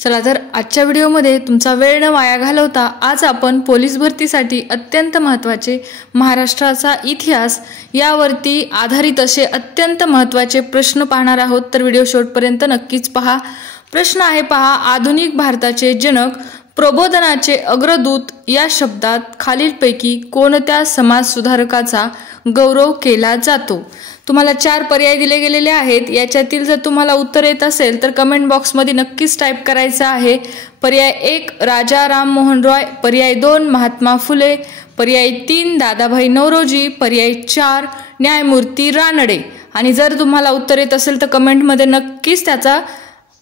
चला तर आजच्या व्हिडिओमध्ये तुमचा वेळ न वाया घालवता आज आपण पोलीस भरतीसाठी अत्यंत महत्त्वाचे महाराष्ट्राचा इतिहास यावरती आधारित असे अत्यंत महत्त्वाचे प्रश्न पाहणार आहोत। तर व्हिडिओ शेवटपर्यंत नक्कीच पहा। प्रश्न आहे पहा, आधुनिक भारताचे जनक प्रबोधनाचे अग्रदूत या शब्दात खालीलपैकी कोणत्या समाज सुधारकाचा गौरव केला जातो। तुम्हाला 4 पर्याय दिले गेलेले आहेत। याच्यातील जर तुम्हाला उत्तर येत असेल तर कमेंट बॉक्समध्ये नक्कीच टाईप करायचं आहे। पर्याय 1 राजा राममोहन रॉय, पर्याय 2 महात्मा फुले, पर्याय 3 दादाभाई नौरोजी, पर्याय 4 न्यायमूर्ती रानडे। आणि जर तुम्हाला उत्तर येत असेल तर कमेंटमध्ये नक्कीच त्याचा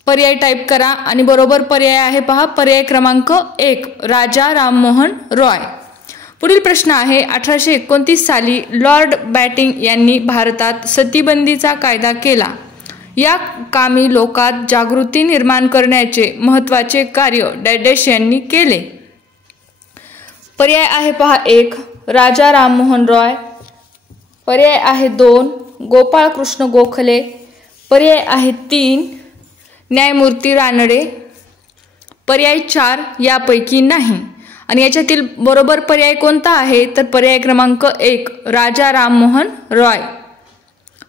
पर्याय टाईप करा। आणि बरोबर पर्याय आहे पहा, पर्याय क्रमांक 1 राजा राममोहन रॉय। पुढील प्रश्न आहे, 1829 साली लॉर्ड बॅटिंग यांनी भारतात सतीबंदीचा कायदा केला। या कामी लोकात जागृती निर्माण करण्याचे महत्त्वाचे कार्य डॅश यांनी केले। पर्याय आहे पहा 1 राजा राममोहन रॉय, पर्याय आहे 2 गोपाळ कृष्ण गोखले, पर्याय आहे 3 न्यायमूर्ती रानडे, पर्याय 4 यापैकी नाही। आणि याच्यातील बरोबर पर्याय कोणता आहे तर पर्याय क्रमांक 1 राजा राममोहन रॉय।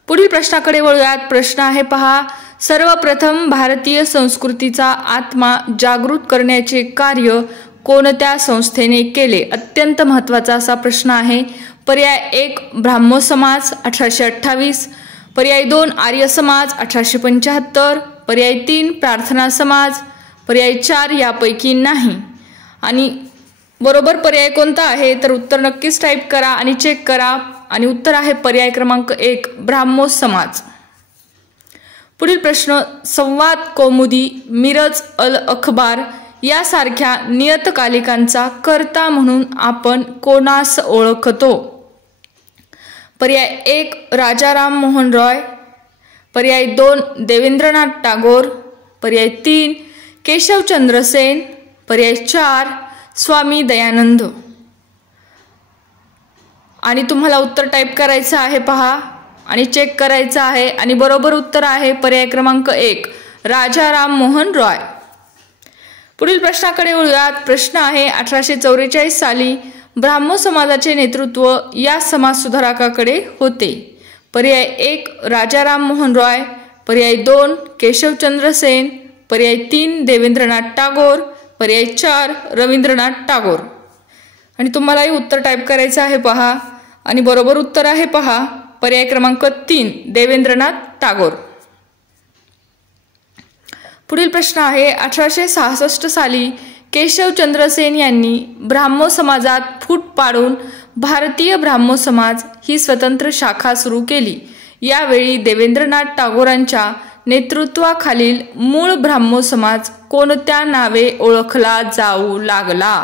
पुढील प्रश्नाकडे वळूयात। प्रश्न आहे पहा, सर्वप्रथम भारतीय संस्कृतीचा आत्मा जागृत करण्याचे कार्य कोणत्या संस्थेने केले। अत्यंत महत्त्वाचा असा प्रश्न आहे। पर्याय 1 ब्राह्मो समाज 1828, पर्याय 2 आर्य समाज 1875, पर्याय 3 प्रार्थना समाज, पर्याय 4 यापैकी नाही। आणि बरोबर पर्याय कोणता आहे तर उत्तर नक्कीच टाईप करा आणि चेक करा। आणि उत्तर आहे पर्याय क्रमांक 1 ब्राह्मो समाज। पुढील प्रश्न, संवाद कौमुदी, मिरज अल अखबार यासारख्या नियतकालिकांचा कर्ता म्हणून आपण कोणास ओळखतो। पर्याय 1 राजा राममोहन रॉय, पर्याय 2 देवेंद्रनाथ टागोर, पर्याय 3 केशवचंद्र सेन, पर्याय 4 स्वामी दयानंद। आणि तुम्हाला उत्तर टाईप करायचं आहे पहा आणि चेक करायचं आहे। आणि बरोबर उत्तर आहे पर्याय क्रमांक 1 राजा राममोहन रॉय। पुढील प्रश्नाकडे वळूयात। प्रश्न आहे, 1844 साली ब्राह्मो समाजाचे नेतृत्व या समाज सुधारकाकडे होते। पर्याय 1 राजा राममोहन रॉय, पर्याय 2 केशवचंद्र सेन, पर्याय 3 देवेंद्रनाथ टागोर, पर्याय 4 रवींद्रनाथ टागोर। आणि तुम्हालाही उत्तर टाईप करायचं आहे पहा आणि बरोबर उत्तर आहे पहा पर्याय क्रमांक 3 देवेंद्रनाथ टागोर। पुढील प्रश्न आहे, 1866 साली केशवचंद्र सेन यांनी ब्राह्मो समाजात फूट पाडून भारतीय ब्राह्मो समाज ही स्वतंत्र शाखा सुरू केली। यावेळी देवेंद्रनाथ टागोरांच्या नेतृत्वाखालील मूळ ब्राह्मो समाज कोणत्या नावे ओळखला जाऊ लागला।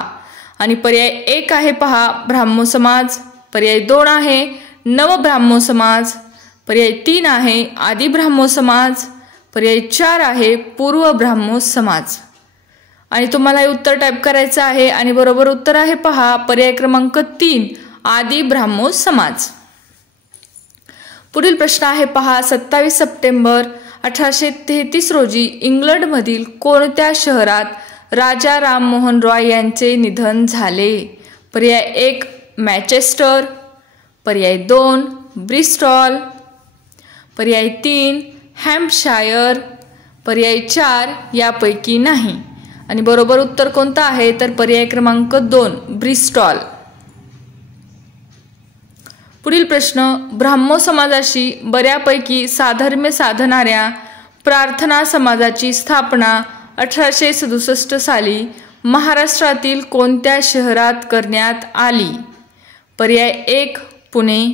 आणि पर्याय 1 आहे पहा ब्राह्मो समाज, पर्याय 2 आहे नव ब्राह्मो समाज, पर्याय 3 आहे आदि ब्राह्मो समाज, पर्याय 4 आहे पूर्व ब्राह्मो समाज। आणि तुम्हाला हे उत्तर टाईप करायचं आहे आणि बरोबर उत्तर आहे पहा पर्याय क्रमांक 3 आदि ब्राह्मो समाज। पुढील प्रश्न आहे पहा, 27 सप्टेंबर 1833 रोजी इंग्लंडमधील कोणत्या शहरात राजा राममोहन रॉय यांचे निधन झाले। पर्याय 1 मॅचेस्टर, पर्याय 2 ब्रिस्टॉल, पर्याय 3 हॅम्पशायर, पर्याय 4 यापैकी नाही। आणि बरोबर उत्तर कोणतं आहे तर पर्याय क्रमांक 2 ब्रिस्टॉल। पुढील प्रश्न, ब्राह्मो समाजाशी बऱ्यापैकी साधर्म्य साधणाऱ्या प्रार्थना समाजाची स्थापना 1867 साली महाराष्ट्रातील कोणत्या शहरात करण्यात आली। पर्याय 1 पुणे,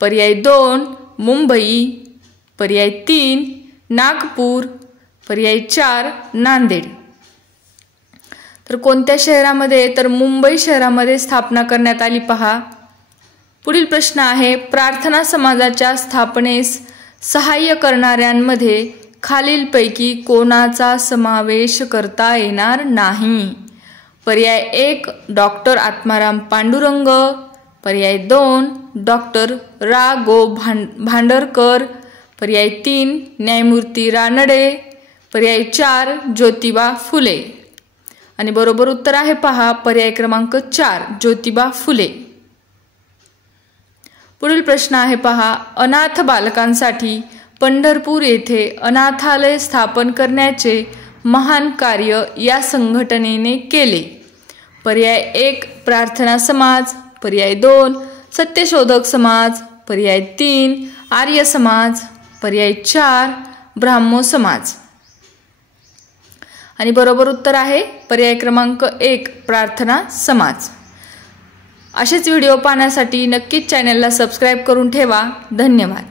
पर्याय 2 मुंबई, पर्याय 3 नागपूर, पर्याय 4 नांदेड। तर कोणत्या शहरामध्ये तर मुंबई शहरामध्ये स्थापना करण्यात आली पहा। पुढील प्रश्न आहे, प्रार्थना समाजाच्या स्थापनेस सहाय्य करणाऱ्यांमध्ये खालीलपैकी कोणाचा समावेश करता येणार नाही। पर्याय 1 डॉक्टर आत्माराम पांडुरंग, पर्याय 2 डॉक्टर रा गो भांडरकर, पर्याय 3 न्यायमूर्ती रानडे, पर्याय 4 ज्योतिबा फुले. आणि बरोबर उत्तर आहे पहा पर्याय क्रमांक 4 ज्योतिबा फुले. पुढील प्रश्न आहे पहा, अनाथ बालकांसाठी पंढरपूर येथे अनाथालय स्थापन करण्याचे महान कार्य या संघटनेने केले. पर्याय 1 प्रार्थना समाज, पर्याय 2 सत्यशोधक समाज, पर्याय 3 आर्य समाज, पर्याय 4 ब्राह्मो समाज. आणि बरोबर उत्तर आहे पर्याय क्रमांक 1 प्रार्थना समाज. असेच व्हिडिओ पाहण्यासाठी नक्कीच चॅनलला सबस्क्राईब करून ठेवा. धन्यवाद.